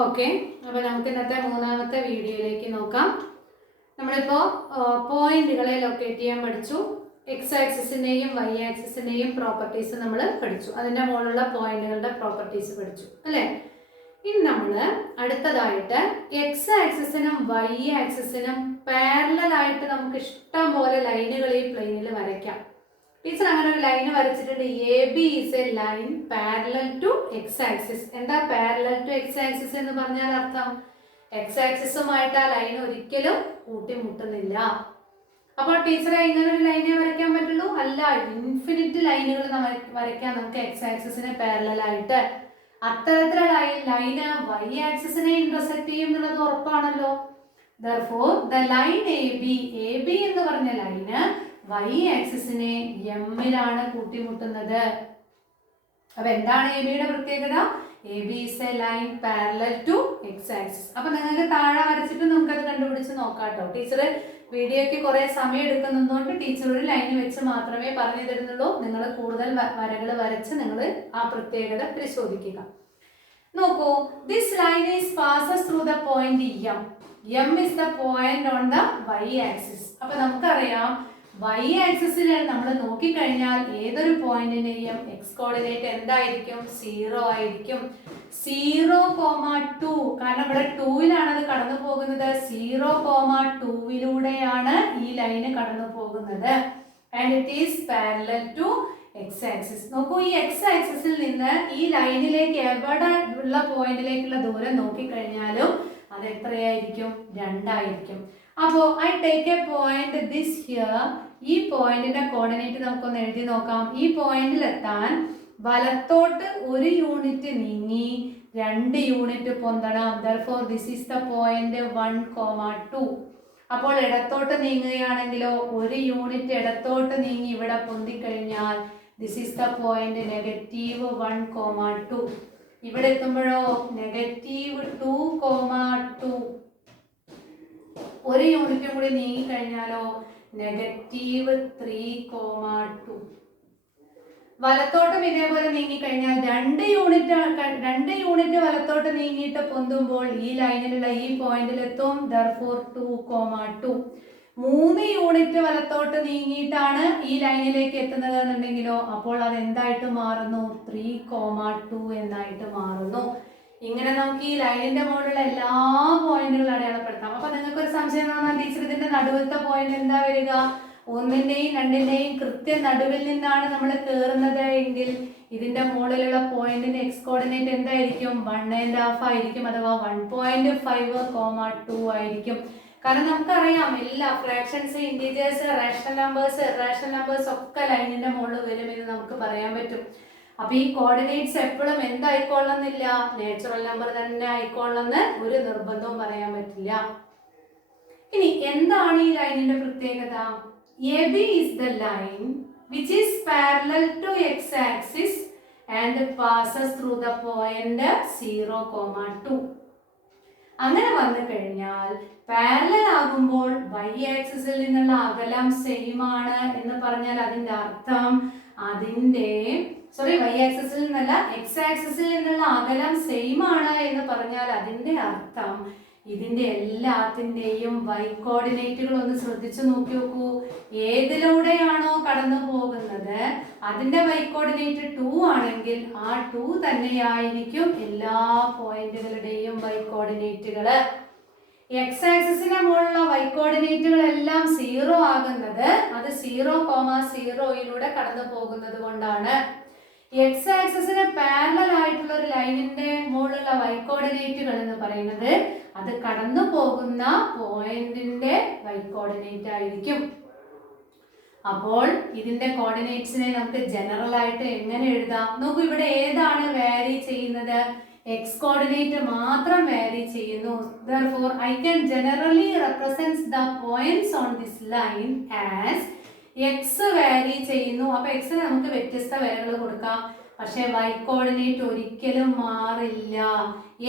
Okay, അപ്പോൾ നമുക്ക് ഇന്നത്തെ മൂന്നാമത്തെ വീഡിയോയിലേക്ക് നോക്കാം. നമ്മളിപ്പോൾ പോയിന്റുകളെ ലൊക്കേറ്റ് ചെയ്യാൻ പഠിച്ചു. എക്സ് ആക്സിസിൻ്റെയും വൈ ആക്സിസിൻ്റെയും പ്രോപ്പർട്ടീസ് നമ്മൾ പഠിച്ചു. അതിൻ്റെ മുകളിലുള്ള പോയിന്റുകളുടെ പ്രോപ്പർട്ടീസ് പഠിച്ചു അല്ലേ. ഇനി നമ്മൾ അടുത്തതായിട്ട് എക്സ് ആക്സിസിനും വൈ ആക്സിസിനും പാരലലായിട്ട് നമുക്ക് ഇഷ്ടം പോലെ ലൈനുകൾ ഈ പ്ലെയിനിൽ വരയ്ക്കാം. ടീച്ചർ അങ്ങനെ ഒരു ലൈൻ വരച്ചിട്ടുണ്ട്. A B is a line parallel to x axis. എന്താ പാരലൽ ടു എക്സ് ആക്സിസ് എന്ന് പറഞ്ഞാൽ അർത്ഥം? എക്സ് ആക്സിസുമായിട്ട് ആ ലൈൻ ഒരിക്കലും കൂട്ടിമുട്ടുന്നില്ല. അപ്പോൾ ടീച്ചറെ ഇങ്ങനെ ഒരു ലൈനെ വരയ്ക്കാൻ പറ്റുള്ളൂ? അല്ല, ഇൻഫിനിറ്റ് ലൈനുകൾ വരയ്ക്കാം നമുക്ക് എക്സ് ആക്സിസിന് പാരലലായിട്ട്. അത്തരത്തിലുള്ള ലൈന് വൈ ആക്സിസിനെ ഇന്റർസെക്ട് ചെയ്യും എന്നുള്ളത് ഉറപ്പാണല്ലോ. Therefore, the line AB എന്ന് പറഞ്ഞ ലൈന് വൈ ആക്സിസിനെ എമ്മിലാണ് കൂട്ടിമുട്ടുന്നത്. അപ്പൊ എന്താണ് എ ബിയുടെ പ്രത്യേകത? A B is a line parallel to x axis. അപ്പൊ നിങ്ങൾക്ക് താഴെ വരച്ചിട്ട് നമുക്കത് കണ്ടുപിടിച്ച് നോക്കാം കേട്ടോ. ടീച്ചർ വീഡിയോയ്ക്ക് കുറെ സമയം എടുക്കുന്നതുകൊണ്ട് ടീച്ചർ ഒരു ലൈൻ വെച്ച് മാത്രമേ പറഞ്ഞു തരുന്നുള്ളൂ. നിങ്ങൾ കൂടുതൽ വരകൾ വരച്ച് നിങ്ങൾ ആ പ്രത്യേകത പരിശോധിക്കുക. നോക്കൂ, this line is passes through the point M. M is the point on the y axis. അപ്പൊ നമുക്കറിയാം വൈ ആക്സിസിൽ നമ്മൾ നോക്കിക്കഴിഞ്ഞാൽ ഏതൊരു പോയിന്റിന്റെയും എക്സ് കോർഡിനേറ്റ് എന്തായിരിക്കും? 0 ആയിരിക്കും. 0,2, കാരണം ഇവിടെ 2ലാണ് അത് കടന്നു പോകുന്നത്. 0,2യിലൂടെയാണ് ഈ ലൈന് കടന്നു പോകുന്നത്. And it is parallel to x axis. നോക്കൂ, ഈ എക്സ് ആക്സിസിൽ നിന്ന് ഈ ലൈനിലേക്ക് എവിടെ ഉള്ള പോയിന്റിലേക്കുള്ള ദൂരം നോക്കിക്കഴിഞ്ഞാലും അത് എത്രയായിരിക്കും? 2 ആയിരിക്കും. അപ്പോൾ I take A point this here. ഈ പോയിന്റിന്റെ കോർഡിനേറ്റ് നമുക്കൊന്ന് എഴുതി നോക്കാം. ഈ പോയിന്റിൽ എത്താൻ വലത്തോട്ട് 1 യൂണിറ്റ് നീങ്ങി 2 unit പൊന്തണം. Therefore, this is the point 1,2. അപ്പോൾ ഇടത്തോട്ട് നീങ്ങുകയാണെങ്കിലോ 1 യൂണിറ്റ് ഇടത്തോട്ട് നീങ്ങി ഇവിടെ പൊന്തിക്കഴിഞ്ഞാൽ this is the point -1,2. ഇവിടെ എത്തുമ്പോഴോ -2,2. 1 യൂണിറ്റും കൂടി നീങ്ങി കഴിഞ്ഞാലോ -3,2. വലത്തോട്ടും ഇതേപോലെ നീങ്ങി കഴിഞ്ഞാൽ 2 യൂണിറ്റ് വലത്തോട്ട് നീങ്ങിയിട്ട് പൊന്തുമ്പോൾ ഈ ലൈനിലുള്ള ഈ പോയിന്റിലെത്തും. Therefore 2,2. 3 യൂണിറ്റ് വലത്തോട്ട് നീങ്ങിയിട്ടാണ് ഈ ലൈനിലേക്ക് എത്തുന്നത് എന്നുണ്ടെങ്കിലോ അപ്പോൾ അത് എന്തായിട്ട് മാറുന്നു? 3,2 എന്നായിട്ട് മാറുന്നു. ഇങ്ങനെ നമുക്ക് ഈ ലൈനിന്റെ മുകളിലുള്ള എല്ലാ പോയിന്റുകളും അടയാളപ്പെടുത്താം. അപ്പൊ നിങ്ങൾക്ക് ഒരു സംശയം തോന്നാൻ, ടീച്ചർ ഇതിന്റെ നടുവിലത്തെ പോയിന്റ് എന്താ വരിക? 1ന്റെയും 2ന്റെയും കൃത്യ നടുവിൽ നിന്നാണ് നമ്മൾ കയറുന്നത് എങ്കിൽ ഇതിന്റെ മുകളിലുള്ള പോയിന്റിന്റെ എക്സ് കോർഡിനേറ്റ് എന്തായിരിക്കും? 1.5 ആയിരിക്കും, അഥവാ 1.5,2 ആയിരിക്കും. കാരണം നമുക്കറിയാം എല്ലാ fractions, integers, rational numbers, irrational numbers ഒക്കെ ലൈനിന്റെ മുകളിൽ വരും എന്ന് നമുക്ക് പറയാൻ പറ്റും. അപ്പൊ ഈ കോർഡിനേറ്റ്സ് എപ്പോഴും എന്തായിക്കൊള്ളുന്നില്ല? നാച്ചുറൽ നമ്പർ തന്നെ ആയിക്കൊള്ളുന്ന ഒരു നിർബന്ധവും പറയാൻ പറ്റില്ല. ഇനി എന്താണ് ഈ ലൈനിന്റെ പ്രത്യേകത? A B is the line which is parallel to x axis and passes through the point 0,2. അങ്ങനെ വന്നു കഴിഞ്ഞാൽ പാരലൽ ആകുമ്പോൾ വൈ ആക്സിസിൽ നിന്നുള്ള അകലം സെയിം ആണ് എന്ന് പറഞ്ഞാൽ അതിന്റെ അർത്ഥം വൈ ആക്സിസിൽ നിന്നല്ല എക്സ് ആക്സിസിൽ നിന്നുള്ള അകലം സെയിം ആണ് എന്ന് പറഞ്ഞാൽ അതിന്റെ അർത്ഥം ഇതിന്റെ എല്ലാത്തിന്റെയും വൈ കോർഡിനേറ്റുകൾ ഒന്ന് ശ്രദ്ധിച്ചു നോക്കി നോക്കൂ. ഏതിലൂടെയാണോ കടന്നു പോകുന്നത് അതിന്റെ വൈ കോർഡിനേറ്റ് 2 ആണെങ്കിൽ ആ 2 തന്നെയായിരിക്കും എല്ലാ പോയിന്റുകളുടെയും വൈ കോർഡിനേറ്റുകള്. എക്സ് ആക്സിസിന് മുകളിലുള്ള വൈ കോർഡിനേറ്റുകൾ എല്ലാം 0 ആകുന്നത് അത് 0,0യിലൂടെ കടന്നു പോകുന്നത് കൊണ്ടാണ്. എക്സ് ആക്സിസിന് പാരലൽ ആയിട്ടുള്ള ഒരു ലൈനിന്റെ മുകളിലുള്ള വൈ കോർഡിനേറ്റുകൾ എന്ന് പറയുന്നത് അത് കടന്നു പോകുന്ന പോയിന്റിന്റെ വൈ കോർഡിനേറ്റ് ആയിരിക്കും. അപ്പോൾ ഇതിന്റെ കോർഡിനേറ്റ്സിനെ നമുക്ക് ജനറൽ ആയിട്ട് എങ്ങനെ എഴുതാം? നോക്കൂ, ഇവിടെ ഏതാണ് വാരി ചെയ്യുന്നത്? എക്സ് കോർഡിനേറ്റ് മാത്രം വാരി ചെയ്യുന്നു. Therefore, I can generally represent the points on this line as X വാരി ചെയ്യുന്നു. അപ്പൊ എക്സിന് നമുക്ക് വ്യത്യസ്ത വരകൾ കൊടുക്കാം, പക്ഷെ വൈ കോർഡിനേറ്റ് ഒരിക്കലും മാറില്ല.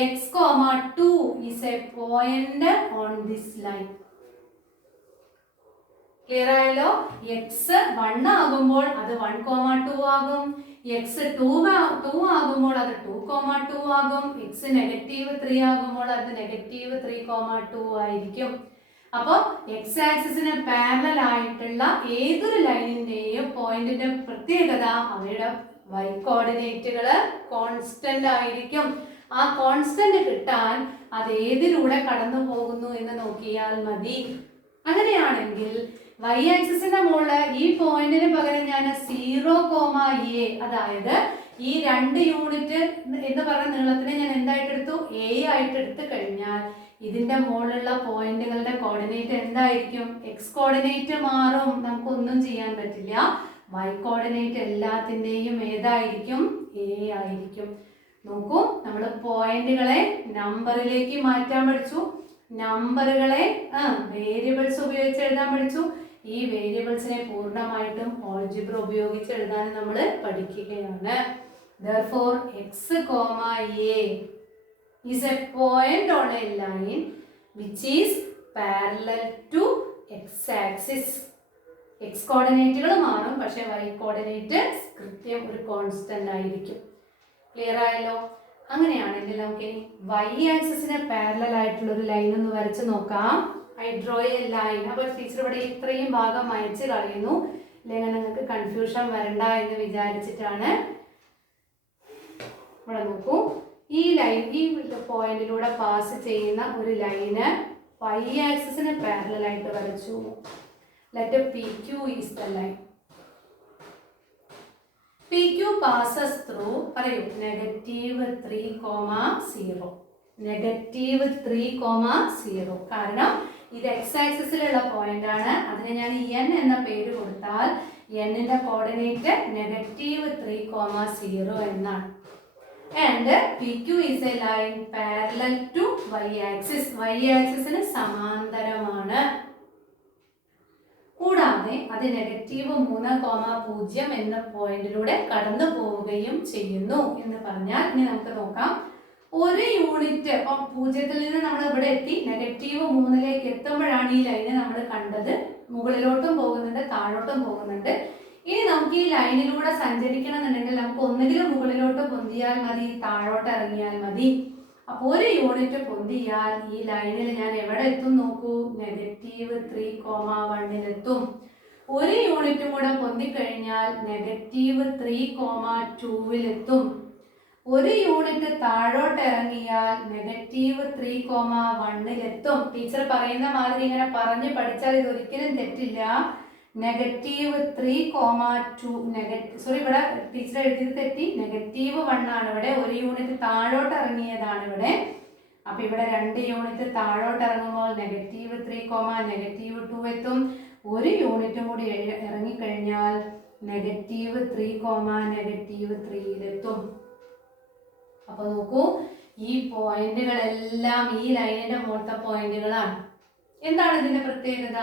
x,2 is a point on this line. Clear ആയല്ലോ? എക്സ് 1 ആകുമ്പോൾ അത് 1,2 ആകും. എക്സ് 2 ആകുമ്പോൾ ആകുമ്പോൾ അത് 2,2 ആകും. എക്സ് -3 ആകുമ്പോൾ അത് -3,2 ആയിരിക്കും. അപ്പോൾ എക്സ് ആക്സിസിന് പാരലൽ ആയിട്ടുള്ള ഏതൊരു ലൈനിന്റെയും പോയിന്റിന്റെ പ്രത്യേകത അവയുടെ y കോർഡിനേറ്റുകൾ കോൺസ്റ്റന്റ് ആയിരിക്കും. ആ കോൺസ്റ്റന്റ് കിട്ടാൻ അത് ഏതിലൂടെ കടന്നു പോകുന്നു എന്ന് നോക്കിയാൽ മതി. അങ്ങനെയാണെങ്കിൽ y ആക്സിസിന്റെ മുകളിൽ ഈ പോയിന്റിന് പകരം ഞാൻ 0,a, അതായത് ഈ 2 യൂണിറ്റ് എന്ന് പറയുന്ന നീളത്തിനെ ഞാൻ എന്തായിട്ട് എടുത്തു? a ആയിട്ട് എടുത്തു കഴിഞ്ഞാൽ ഇതിന്റെ മുകളിലുള്ള പോയിന്റുകളുടെ കോർഡിനേറ്റ് എന്തായിരിക്കും? എക്സ് കോർഡിനേറ്റ് മാറും, നമുക്കൊന്നും ചെയ്യാൻ പറ്റില്ല. y കോർഡിനേറ്റ് എല്ലാത്തിൻ്റെയും ഏതായിരിക്കും? a ആയിരിക്കും. നോക്കൂ, നമ്മൾ പോയിന്റുകളെ നമ്പറിലേക്ക് മാറ്റാൻ പഠിച്ചു, നമ്പറുകളെ വേരിയബിൾസ് ഉപയോഗിച്ച് എഴുതാൻ പഠിച്ചു. ഈ വേരിയബിൾസിനെ പൂർണ്ണമായിട്ടും ഓൾജിബ്ര ഉപയോഗിച്ച് എഴുതാൻ നമ്മൾ പഠിക്കുകയാണ്. Therefore, x, a is a point on a line which is parallel to x-axis. x കോർഡിനേറ്റുകൾ മാറും, പക്ഷേ y കോർഡിനേറ്റ് കൃത്യം ഒരു കോൺസ്റ്റന്റ് ആയിരിക്കും. ക്ലിയർ ആയല്ലോ? അങ്ങനെയാണെങ്കിൽ നമുക്ക് ഇനി y ആക്സിസിന് പാരലൽ ആയിട്ടുള്ള ഒരു ലൈൻ ഒന്ന് വരച്ച് നോക്കാം. I draw A line. അപ്പോൾ ടീച്ചർ ഇവിടെ ഇത്രയും ഭാഗം അയച്ച് കളയുന്നു, അല്ലെങ്കിൽ നിങ്ങൾക്ക് കൺഫ്യൂഷൻ വരണ്ട എന്ന് വിചാരിച്ചിട്ടാണ്. ഇവിടെ നോക്കൂ, ഈ ലൈൻ ഈ പോയിന്റിലൂടെ പാസ് ചെയ്യുന്ന ഒരു ലൈന് y ആക്സിസിന് പാരലൽ ആയിട്ട് വരച്ചു. Let PQ is the line. PQ passes through, പറയൂ, -3,0. -3,0. കാരണം ഇത് എക്സ് ആക്സിസിലുള്ള പോയിന്റ് ആണ്. അതിന് ഞാൻ n എന്ന പേര് കൊടുത്താൽ n-ന്റെ കോർഡിനേറ്റ് -3,0 എന്നാണ്. And PQ is a line parallel to y-axis. y-axisന് സമാന്തരമാണ്. കൂടാതെ അത് -3,0 എന്ന പോയിന്റിലൂടെ കടന്നു പോവുകയും ചെയ്യുന്നു എന്ന് പറഞ്ഞാൽ ഇനി നമുക്ക് നോക്കാം. ഒരു യൂണിറ്റ് 0-ൽ നിന്ന് നമ്മൾ ഇവിടെ എത്തി -3 എത്തുമ്പോഴാണ് ഈ ലൈന് നമ്മൾ കണ്ടത്. മുകളിലോട്ടും പോകുന്നുണ്ട്, താഴോട്ടും പോകുന്നുണ്ട്. ഇനി നമുക്ക് ഈ ലൈനിലൂടെ സഞ്ചരിക്കണം എന്നുണ്ടെങ്കിൽ നമുക്ക് ഒന്നുകിലും മുകളിലോട്ട് പൊന്തിയാൽ മതി, താഴോട്ട് ഇറങ്ങിയാൽ മതി. അപ്പോൾ ഒരു യൂണിറ്റ് പൊന്തിയാൽ ഈ ലൈനിൽ ഞാൻ എവിടെ എത്തും നോക്കൂ? -3,1 ഒരു യൂണിറ്റും കൂടെ പൊന്തിക്കഴിഞ്ഞാൽ -3,2 ഒരു യൂണിറ്റ് താഴോട്ട് ഇറങ്ങിയാൽ -3,1 ടീച്ചർ പറയുന്ന മാതിരി ഇങ്ങനെ പറഞ്ഞ് പഠിച്ചാൽ ഇത് ഒരിക്കലും തെറ്റില്ല. -3,2 ഇവിടെ ടീച്ചർ എഴുതിയത് തെറ്റി. -1 ആണ് ഇവിടെ. ഒരു യൂണിറ്റ് താഴോട്ട് ഇറങ്ങിയതാണ് ഇവിടെ. അപ്പൊ ഇവിടെ 2 യൂണിറ്റ് താഴോട്ട് ഇറങ്ങുമ്പോൾ -3,-2 എത്തും. ഒരു യൂണിറ്റും കൂടി ഇറങ്ങിക്കഴിഞ്ഞാൽ -3,-3 അപ്പൊ നോക്കൂ, ഈ പോയിന്റുകളെല്ലാം ഈ ലൈനിന്റെ മുകളിലത്തെ പോയിന്റുകളാണ്. എന്താണ് ഇതിന്റെ പ്രത്യേകത?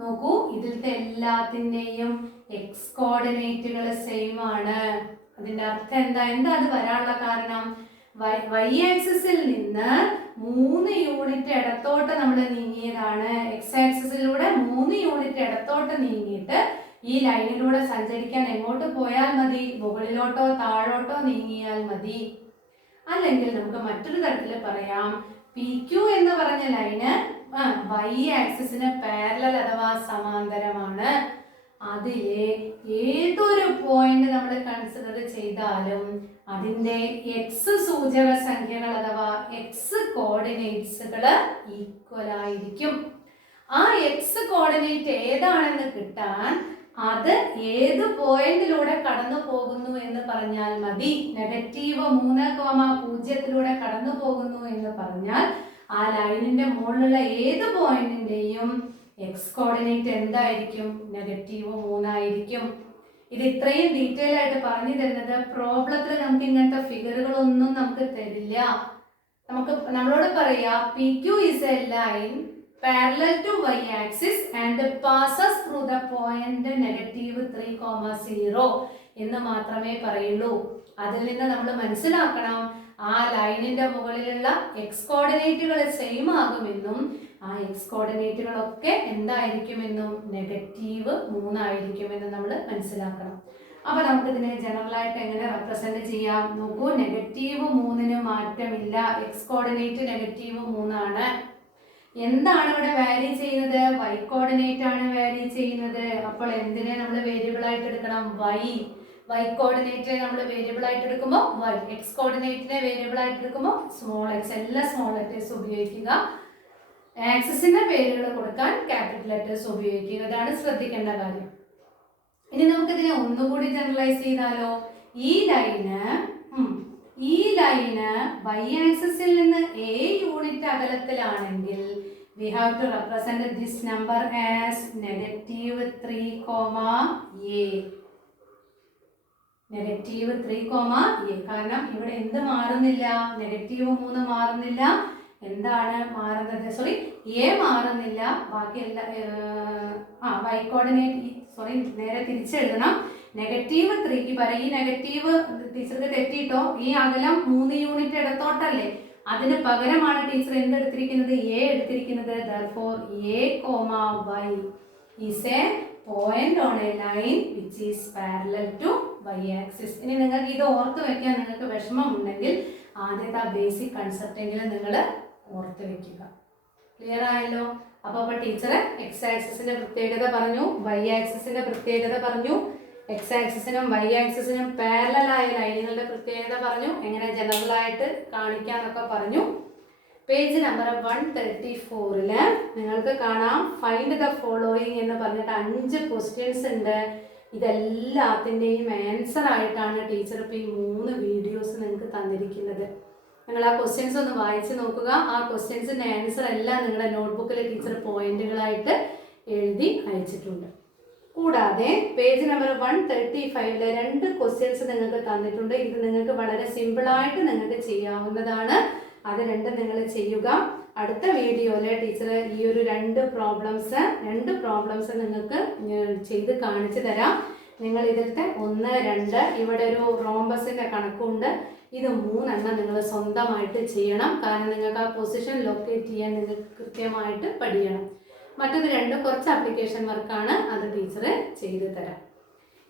നോക്കൂ, ഇതിലത്തെ എല്ലാത്തിൻ്റെയും എക്സ് കോർഡിനേറ്റുകൾ സെയിം ആണ്. അതിന്റെ അർത്ഥം എന്താ അത് വരാനുള്ള കാരണം? y ആക്സിസിൽ നിന്ന് 3 യൂണിറ്റ് ഇടത്തോട്ട് നമ്മൾ നീങ്ങിയതാണ്. എക്സ് ആക്സിസിലൂടെ 3 യൂണിറ്റ് ഇടത്തോട്ട് നീങ്ങിയിട്ട് ഈ ലൈനിലൂടെ സഞ്ചരിക്കാൻ എങ്ങോട്ട് പോയാൽ മതി? മുകളിലോട്ടോ താഴോട്ടോ നീങ്ങിയാൽ മതി. അല്ലെങ്കിൽ നമുക്ക് മറ്റൊരു തരത്തിൽ പറയാം, PQ എന്ന് പറഞ്ഞ ലൈന് y ആക്സിസിന് പാരലൽ അഥവാ സമാന്തരമാണ്. അതിലെ ഏതൊരു പോയിന്റ് നമ്മൾ കൺസിഡർ ചെയ്താലും അതിന്റെ എക്സ് സൂചക സംഖ്യകൾ അഥവാ എക്സ് കോർഡിനേറ്റ്സുകൾ ഈക്വൽ ആയിരിക്കും. ആ എക്സ് കോർഡിനേറ്റ് ഏതാണെന്ന് കിട്ടാൻ അത് ഏത് പോയിന്റിലൂടെ കടന്നു പോകുന്നു എന്ന് പറഞ്ഞാൽ മതി. -3,0 കടന്നു പോകുന്നു എന്ന് പറഞ്ഞാൽ ആ ലൈനിന്റെ മുകളിലുള്ള ഏത് പോയിന്റിന്റെയും എക്സ് കോർഡിനേറ്റ് എന്തായിരിക്കും? -3 ആയിരിക്കും. ഇത് ഇത്രയും ഡീറ്റെയിൽ ആയിട്ട് പറഞ്ഞു തരുന്നത് പ്രോബ്ലത്തിൽ നമുക്ക് ഇങ്ങനത്തെ ഫിഗറുകളൊന്നും നമുക്ക് തരില്ല. നമ്മളോട് പറയാ PQ is a line parallel to y-axis and passes through the point -3,0 എന്ന് മാത്രമേ പറയുള്ളൂ. അതിൽ നിന്ന് നമ്മൾ മനസ്സിലാക്കണം ആ ലൈനിന്റെ മുകളിലുള്ള എക്സ് കോർഡിനേറ്റുകൾ സെയിം ആകുമെന്നും ആ എക്സ് കോർഡിനേറ്റുകളൊക്കെ എന്തായിരിക്കുമെന്നും -3 ആയിരിക്കുമെന്നും നമ്മൾ മനസ്സിലാക്കണം. അപ്പോൾ നമുക്കിതിനെ ജനറലായിട്ട് എങ്ങനെ റെപ്രസെന്റ് ചെയ്യാം നോക്കൂ. -3 മാറ്റമില്ല. എക്സ് കോർഡിനേറ്റ് -3 ആണ്. എന്താണ് ഇവിടെ വാരി ചെയ്യുന്നത്? y കോർഡിനേറ്റ് ആണ് വാരി ചെയ്യുന്നത്. അപ്പോൾ എന്തിനെ നമ്മൾ വേരിയബിൾ ആയിട്ട് എടുക്കണം? y കോർഡിനേറ്റ് നമ്മൾ വേരിയബിൾ ആയിട്ട് എടുക്കുമ്പോൾ y, എക്സ് കോർഡിനേറ്റിനെ വേരിയബിൾ ആയിട്ട് എടുക്കുമ്പോൾ സ്മോൾ എക്സ്, എല്ലാ സ്മോൾ ലെറ്റേഴ്സ് ഉപയോഗിക്കുക. ആക്സിസിന്റെ പേരുകൾ കൊടുക്കാൻ ക്യാപിറ്റൽ ലെറ്റേഴ്സ് ഉപയോഗിക്കുക. ഇതാണ് ശ്രദ്ധിക്കേണ്ട കാര്യം. ഇനി നമുക്കിതിനെ ഒന്നുകൂടി ജനറലൈസ് ചെയ്താലോ? ഈ ലൈന് y ആക്സിസിൽ നിന്ന് a യൂണിറ്റ് അകലത്തിലാണെങ്കിൽ we have to represent this number as -3, -3, കാരണം ഇവിടെ എന്ത് മാറുന്നില്ല? -3 മാറുന്നില്ല. എന്താണ് മാറുന്നത്? സോറി, a മാറുന്നില്ല. ബാക്കി എല്ലാ y കോർഡിനേറ്റ് നേരെ തിരിച്ചെഴുതണം. -3ക്ക് പകരം ഈ നെഗറ്റീവ് ടീച്ചർക്ക് തെറ്റിയിട്ടോ. ഈ അകലം 3 യൂണിറ്റ് ഇടത്തോട്ടല്ലേ, അതിന് പകരമാണ് ടീച്ചർ എന്തെടുത്തിരിക്കുന്നത്? a എടുത്തിരിക്കുന്നത്. therefore a, y is a point on a line which is parallel to y axis. ഇനി നിങ്ങൾക്ക് ഇത് ഓർത്ത് വെക്കാൻ നിങ്ങൾക്ക് വിഷമമുണ്ടെങ്കിൽ ആദ്യത്തെ ബേസിക് കൺസെപ്റ്റ് എങ്കിലും നിങ്ങൾ ഓർത്ത് വെക്കുക. ക്ലിയർ ആയല്ലോ? അപ്പോൾ ടീച്ചർ എക്സ് ആക്സിസിന്റെ പ്രത്യേകത പറഞ്ഞു, y ആക്സിസിന്റെ പ്രത്യേകത പറഞ്ഞു, എക്സ് ആക്സിസിനും y ആക്സിസിനും പാരലൽ ആയ ലൈനുകളുടെ പ്രത്യേകത പറഞ്ഞു, എങ്ങനെ ജനറൽ ആയിട്ട് കാണിക്കാന്നൊക്കെ പറഞ്ഞു. പേജ് നമ്പർ 134 നിങ്ങൾക്ക് കാണാം ഫൈൻഡ് ദ ഫോളോയിങ് എന്ന് പറഞ്ഞിട്ട് 5 ക്വസ്റ്റ്യൻസ് ഉണ്ട്. ഇതെല്ലാത്തിൻ്റെയും ആൻസർ ആയിട്ടാണ് ടീച്ചർ ഇപ്പോൾ ഈ 3 വീഡിയോസ് നിങ്ങൾക്ക് തന്നിരിക്കുന്നത്. നിങ്ങൾ ആ ക്വസ്റ്റ്യൻസ് ഒന്ന് വായിച്ച് നോക്കുക. ആ ക്വസ്റ്റ്യൻസിൻ്റെ ആൻസർ എല്ലാം നിങ്ങളുടെ നോട്ട്ബുക്കിൽ ടീച്ചർ പോയിന്റുകളായിട്ട് എഴുതി അയച്ചിട്ടുണ്ട്. കൂടാതെ പേജ് നമ്പർ 135 2 ക്വസ്റ്റ്യൻസ് നിങ്ങൾക്ക് തന്നിട്ടുണ്ട്. ഇത് നിങ്ങൾക്ക് വളരെ സിമ്പിളായിട്ട് നിങ്ങൾക്ക് ചെയ്യാവുന്നതാണ്. അത് രണ്ടും നിങ്ങൾ ചെയ്യുക. അടുത്ത വീഡിയോയിൽ ടീച്ചർ ഈ ഒരു 2 പ്രോബ്ലംസ് നിങ്ങൾക്ക് ചെയ്ത് കാണിച്ചു തരാം. നിങ്ങൾ ഇതിലത്തെ 1, 2 ഇവിടെ ഒരു റോംബസിൻ്റെ കണക്കുണ്ട്. ഇത് 3 നിങ്ങൾ സ്വന്തമായിട്ട് ചെയ്യണം. കാരണം നിങ്ങൾക്ക് ആ പൊസിഷൻ ലൊക്കേറ്റ് ചെയ്യാൻ നിങ്ങൾക്ക് കൃത്യമായിട്ട് പഠിക്കണം. മറ്റത് 2 കുറച്ച് ആപ്ലിക്കേഷൻ വർക്കാണ്, അത് ടീച്ചർ ചെയ്തു തരാം.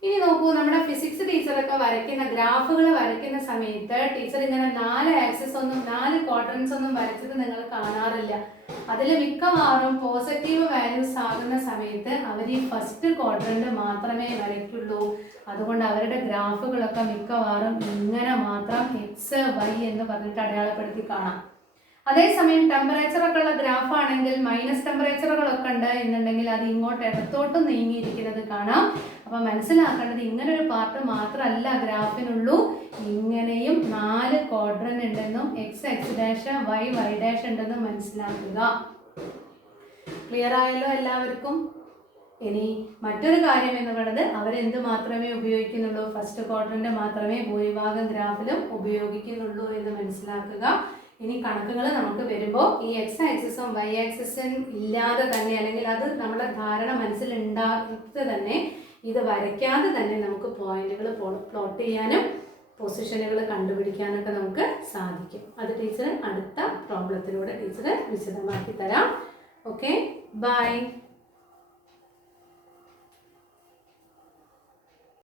ഇനി നോക്കൂ, നമ്മുടെ ഫിസിക്സ് ടീച്ചറൊക്കെ വരയ്ക്കുന്ന ഗ്രാഫുകൾ വരയ്ക്കുന്ന സമയത്ത് ടീച്ചർ ഇങ്ങനെ 4 ക്വാഡ്രൻസ് ഒന്നും വരച്ചത് നിങ്ങൾ കാണാറില്ല. അതിൽ മിക്കവാറും പോസിറ്റീവ് വാല്യൂസ് ആകുന്ന സമയത്ത് അവർ ഈ ഫസ്റ്റ് ക്വാഡ്രന്റ് മാത്രമേ വരയ്ക്കുള്ളൂ. അതുകൊണ്ട് അവരുടെ ഗ്രാഫുകളൊക്കെ മിക്കവാറും ഇങ്ങനെ മാത്രം എക്സ് വൈ എന്ന് പറഞ്ഞിട്ട് അടയാളപ്പെടുത്തി കാണാം. അതേസമയം ടെമ്പറേച്ചറൊക്കെ ഉള്ള ഗ്രാഫ് ആണെങ്കിൽ മൈനസ് ടെമ്പറേച്ചറുകളൊക്കെ ഉണ്ട് എന്നുണ്ടെങ്കിൽ അത് ഇങ്ങോട്ട് ഇടത്തോട്ടും നീങ്ങിയിരിക്കുന്നത് കാണാം. അപ്പം മനസ്സിലാക്കേണ്ടത് ഇങ്ങനൊരു പാർട്ട് മാത്രമല്ല ഗ്രാഫിനുള്ളൂ, ഇങ്ങനെയും 4 ക്വാഡ്രന്റ് ഉണ്ടെന്നും x x dash y y dash ഉണ്ടെന്നും മനസ്സിലാക്കുക. ക്ലിയർ ആയല്ലോ എല്ലാവർക്കും? ഇനി മറ്റൊരു കാര്യം എന്ന് പറയുന്നത് അവരെന്ത് മാത്രമേ ഉപയോഗിക്കുന്നുള്ളൂ? ഫസ്റ്റ് ക്വാഡ്രന്റ് മാത്രമേ ഭൂരിഭാഗം ഗ്രാഫിലും ഉപയോഗിക്കുന്നുള്ളൂ എന്ന് മനസ്സിലാക്കുക. ഇനി കണക്കുകൾ നമുക്ക് വരുമ്പോൾ ഈ എക്സ് ആക്സിസും വൈ ആക്സിസും ഇല്ലാതെ തന്നെ, അല്ലെങ്കിൽ അത് നമ്മുടെ ധാരണ മനസ്സിലുണ്ടാകാതെ തന്നെ, ഇത് വരയ്ക്കാതെ തന്നെ നമുക്ക് പോയിന്റുകൾ പ്ലോട്ട് ചെയ്യാനും പൊസിഷനുകൾ കണ്ടുപിടിക്കാനൊക്കെ നമുക്ക് സാധിക്കും. അത് ടീച്ചർ അടുത്ത പ്രോബ്ലത്തിലൂടെ ടീച്ചർ വിശദമാക്കി തരാം. Okay, by.